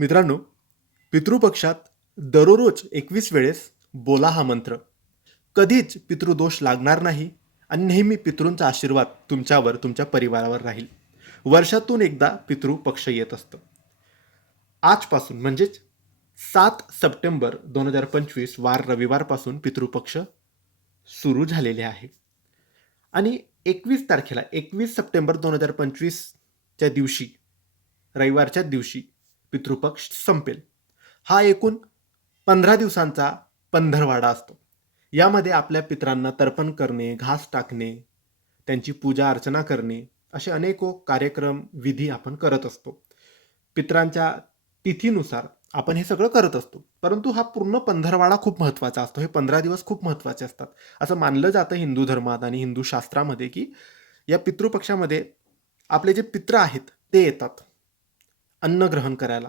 मित्रांनो, पितृपक्षात दररोज 21 वेळेस बोला हा मंत्र. कधीच पितृदोष लागणार नाही आणि नेहमी पितृंचा आशीर्वाद तुमच्यावर, तुमच्या परिवारावर राहील. वर्षातून एकदा पितृपक्ष येत असतं. आजपासून म्हणजेच 7 सप्टेंबर 2025 वार रविवारपासून पितृपक्ष सुरू झालेले आहे. आणि 21 सप्टेंबर 2025च्या दिवशी, रविवारच्या दिवशी पितृपक्ष संपेल. हा एकूण 15 दिवसांचा पंधरवाडा असतो. यामध्ये आपल्या पितरांना तर्पण करणे, घास टाकणे, त्यांची पूजा अर्चना करणे, असे अनेको कार्यक्रम विधी आपण करत असतो. पितरांच्या तिथीनुसार आपण हे सगळं करत असतो. परंतु हा पूर्ण पंधरवाडा खूप महत्त्वाचा असतो. हे 15 दिवस खूप महत्त्वाचे असतात. असं मानलं जातं हिंदू धर्मात आणि हिंदू शास्त्रामध्ये की या पितृपक्षामध्ये आपले जे पित्र आहेत ते येतात अन्न ग्रहण करायला,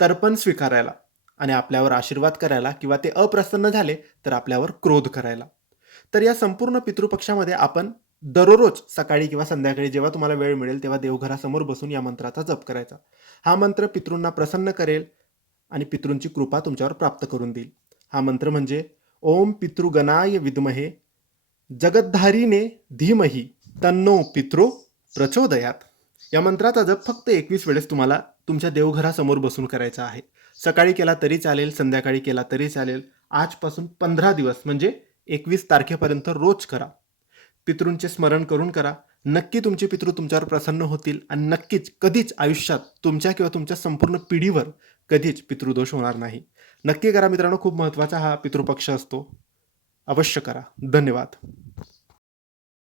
तर्पण स्वीकारायला आणि आपल्यावर आशीर्वाद करायला, किंवा ते अप्रसन्न झाले तर आपल्यावर क्रोध करायला. तर या संपूर्ण पितृपक्षामध्ये आपण दररोज सकाळी किंवा संध्याकाळी जेव्हा तुम्हाला वेळ मिळेल तेव्हा देवघरासमोर बसून या मंत्राचा जप करायचा. हा मंत्र पितृंना प्रसन्न करेल आणि पितृंची कृपा तुमच्यावर प्राप्त करून देईल. हा मंत्र म्हणजे ओम पितृगणाय विद्महे जगद्धारीने धीमही तन्नो पितृ प्रचोदयात. या मंत्राचा जप फक्त 21 वेळेस तुम्हाला तुमच्या देवघरासमोर बसून करायचा आहे. सकाळी केला तरी चालेल, संध्याकाळी केला तरी चालेल. आजपासून 15 दिवस म्हणजे 21 तारखेपर्यंत रोज करा. पितृंचे स्मरण करून करा. नक्की तुमचे पितृ तुमच्यावर प्रसन्न होतील आणि नक्कीच कधीच आयुष्यात तुमच्या किंवा तुमच्या संपूर्ण पिढीवर कधीच पितृदोष होणार नाही. नक्की करा मित्रांनो, खूप महत्त्वाचा हा पितृपक्ष असतो. अवश्य करा. धन्यवाद.